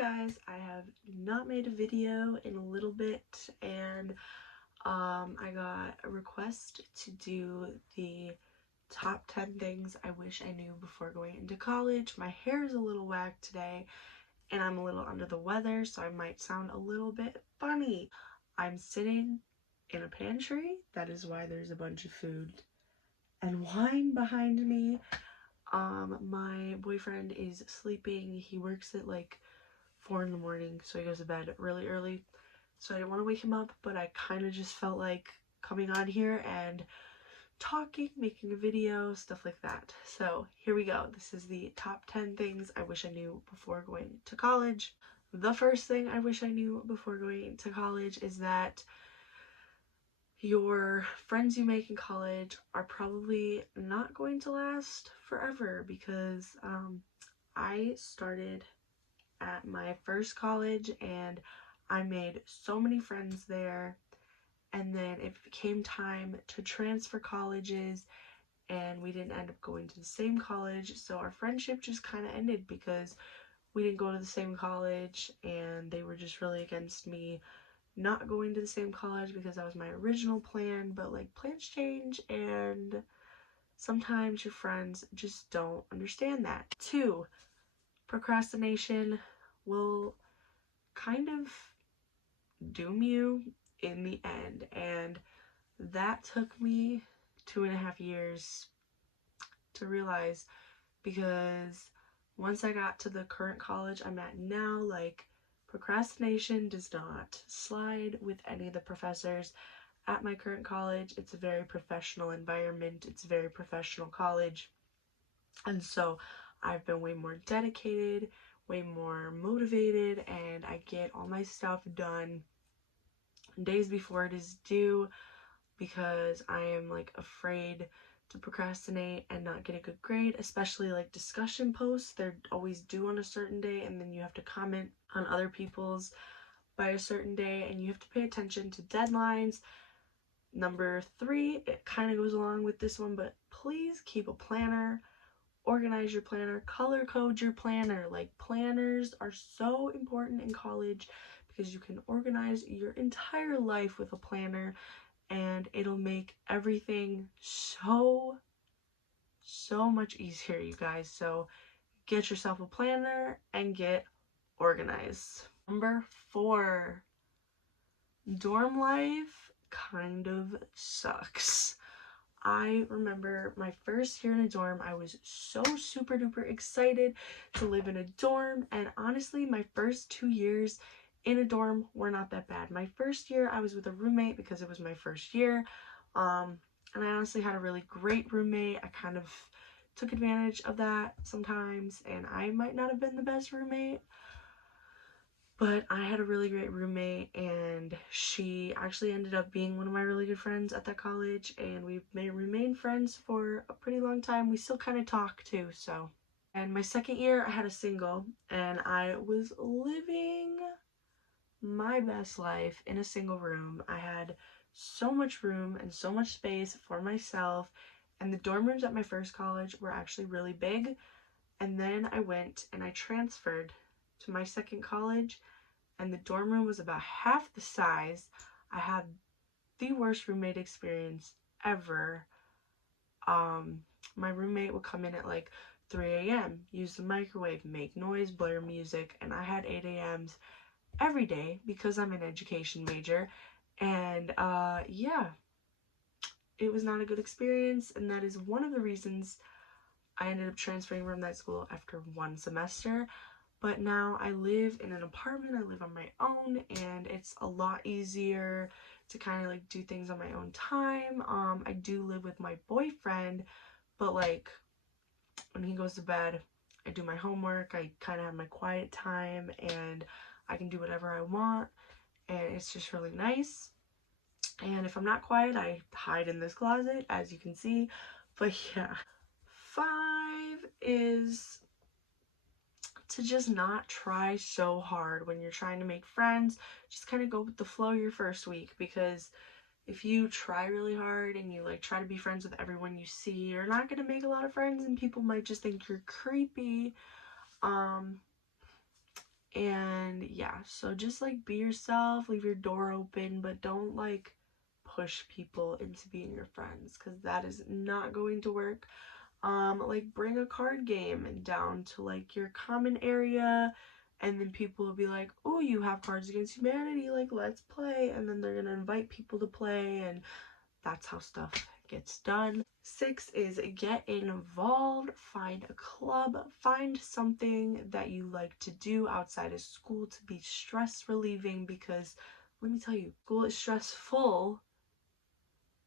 guys, I have not made a video in a little bit, and I got a request to do the top 10 things I wish I knew before going into college. My hair is a little whack today and I'm a little under the weather, so I might sound a little bit funny. I'm sitting in a pantry, that is why there's a bunch of food and wine behind me. My boyfriend is sleeping. He works at like 4 in the morning, so he goes to bed really early. So I didn't want to wake him up, but I kind of just felt like coming on here and talking, making a video, stuff like that. So here we go. This is the top 10 things I wish I knew before going to college. The first thing I wish I knew before going to college is that your friends you make in college are probably not going to last forever, because I started at my first college and I made so many friends there, and then it became time to transfer colleges and we didn't end up going to the same college, so our friendship just kind of ended because we didn't go to the same college, and they were just really against me not going to the same college because that was my original plan. But like, plans change and sometimes your friends just don't understand that. 2, procrastination will kind of doom you in the end, and that took me 2.5 years to realize, because once I got to the current college I'm at now, like, procrastination does not slide with any of the professors at my current college. It's a very professional environment, it's a very professional college, and so I've been way more dedicated, way more motivated, and I get all my stuff done days before it is due, because I am like afraid to procrastinate and not get a good grade, especially like discussion posts. They're always due on a certain day, and then you have to comment on other people's by a certain day, and you have to pay attention to deadlines. Number 3, it kind of goes along with this one, but please keep a planner. Organize your planner, color code your planner. Like, planners are so important in college because you can organize your entire life with a planner, and it'll make everything so much easier, you guys. So get yourself a planner and get organized. Number 4, dorm life kind of sucks. I remember my first year in a dorm, I was so super duper excited to live in a dorm, and honestly my first 2 years in a dorm were not that bad. My first year I was with a roommate because it was my first year, and I honestly had a really great roommate. I kind of took advantage of that sometimes, and I might not have been the best roommate, but I had a really great roommate, and she actually ended up being one of my really good friends at that college, and we remained friends for a pretty long time. We still kind of talk too, so. And my second year I had a single, and I was living my best life in a single room. I had so much room and so much space for myself, and the dorm rooms at my first college were actually really big. And then I went and I transferred to my second college, and the dorm room was about half the size. I had the worst roommate experience ever. My roommate would come in at like 3 a.m., use the microwave, make noise, blare music, and I had 8 a.m.s every day because I'm an education major. And yeah, it was not a good experience, and that is one of the reasons I ended up transferring from that school after 1 semester. But now I live in an apartment, I live on my own, and it's a lot easier to kind of like do things on my own time. I do live with my boyfriend, but like, when he goes to bed, I do my homework, I kind of have my quiet time, and I can do whatever I want, and it's just really nice. And if I'm not quiet, I hide in this closet, as you can see. But yeah. 5 is to just not try so hard when you're trying to make friends. Just kind of go with the flow your first week, because if you try really hard and you like try to be friends with everyone you see, you're not going to make a lot of friends, and people might just think you're creepy. And yeah, so just like be yourself, leave your door open, but don't like push people into being your friends, because that is not going to work. Like bring a card game down to like your common area, and then people will be like, oh, you have Cards Against Humanity, like let's play, and then they're gonna invite people to play, and that's how stuff gets done. 6 is get involved, find a club, find something that you like to do outside of school to be stress relieving, because let me tell you, school is stressful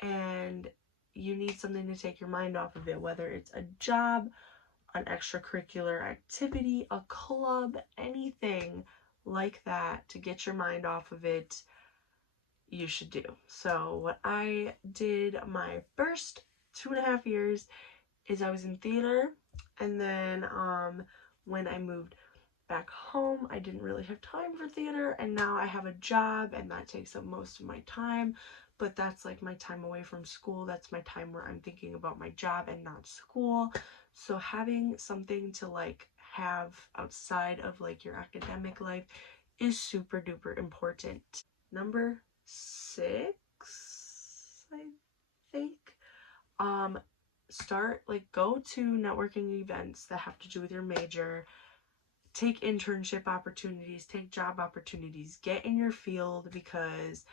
and you need something to take your mind off of it, whether it's a job, an extracurricular activity, a club, anything like that to get your mind off of it, you should do. So what I did my first 2.5 years is I was in theater, and then when I moved back home, I didn't really have time for theater, and now I have a job and that takes up most of my time, but that's like my time away from school. That's my time where I'm thinking about my job and not school. So having something to like have outside of like your academic life is super duper important. Number 6, I think, start like go to networking events that have to do with your major. Take internship opportunities, take job opportunities, get in your field, because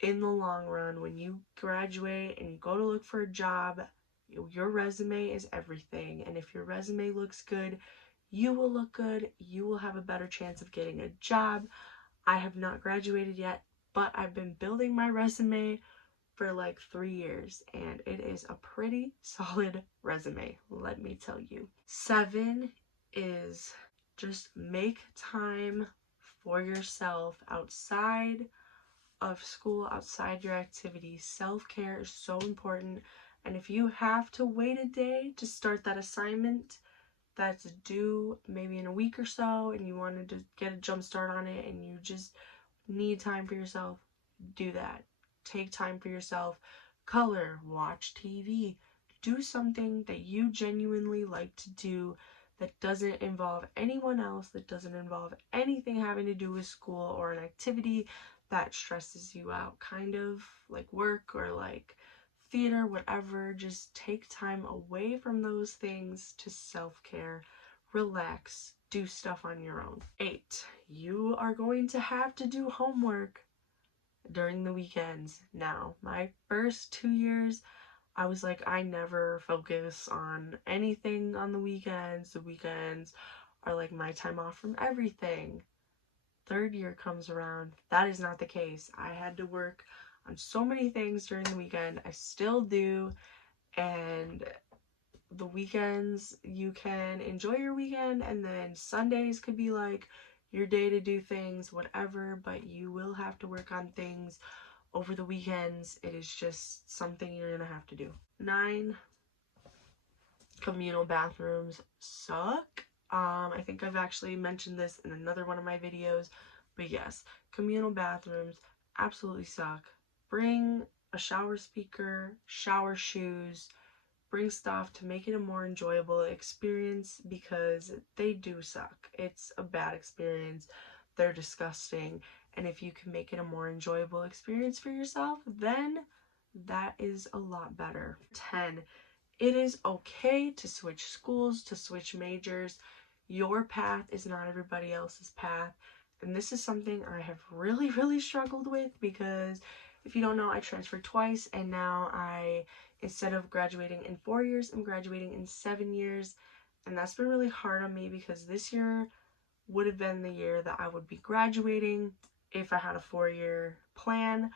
in the long run, when you graduate and you go to look for a job, your resume is everything. And if your resume looks good, you will look good, you will have a better chance of getting a job. I have not graduated yet, but I've been building my resume for like 3 years, and it is a pretty solid resume, let me tell you. 7 is just make time for yourself outside of school, outside your activities. Self-care is so important, and if you have to wait a day to start that assignment that's due maybe in a week or so, and you wanted to get a jump start on it and you just need time for yourself, do that. Take time for yourself. Color, watch TV, do something that you genuinely like to do that doesn't involve anyone else, that doesn't involve anything having to do with school or an activity that stresses you out, kind of like work or like theater, whatever. Just take time away from those things to self-care, relax, do stuff on your own. 8, you are going to have to do homework during the weekends. Now, my first 2 years, I was like, I never focus on anything on the weekends. The weekends are like my time off from everything. 3rd year comes around, that is not the case. I had to work on so many things during the weekend. I still do, and the weekends, you can enjoy your weekend, and then Sundays could be like your day to do things, whatever, but you will have to work on things over the weekends. It is just something you're gonna have to do. 9, communal bathrooms suck. I think I've actually mentioned this in another one of my videos, but yes, communal bathrooms absolutely suck. Bring a shower speaker, shower shoes, bring stuff to make it a more enjoyable experience, because they do suck. It's a bad experience. They're disgusting. And if you can make it a more enjoyable experience for yourself, then that is a lot better. 10, it is okay to switch schools, to switch majors. Your path is not everybody else's path. And this is something I have really, really struggled with, because if you don't know, I transferred twice, and now instead of graduating in 4 years, I'm graduating in 7 years. And that's been really hard on me, because this year would have been the year that I would be graduating if I had a 4-year plan.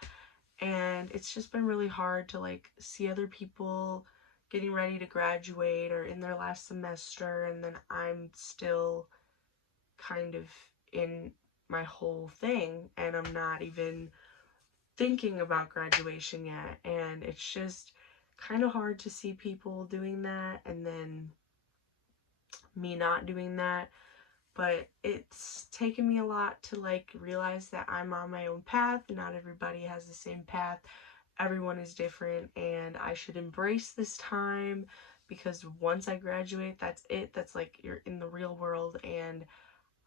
And it's just been really hard to like see other people getting ready to graduate or in their last semester, and then I'm still kind of in my whole thing, and I'm not even thinking about graduation yet. And it's just kind of hard to see people doing that and then me not doing that. But it's taken me a lot to like realize that I'm on my own path. Not everybody has the same path. Everyone is different, and I should embrace this time, because once I graduate, that's it. That's like you're in the real world, and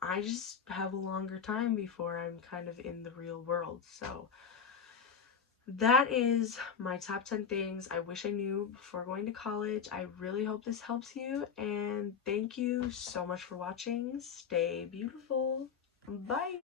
I just have a longer time before I'm kind of in the real world. So that is my top 10 things I wish I knew before going to college. I really hope this helps you, and thank you so much for watching. Stay beautiful. Bye.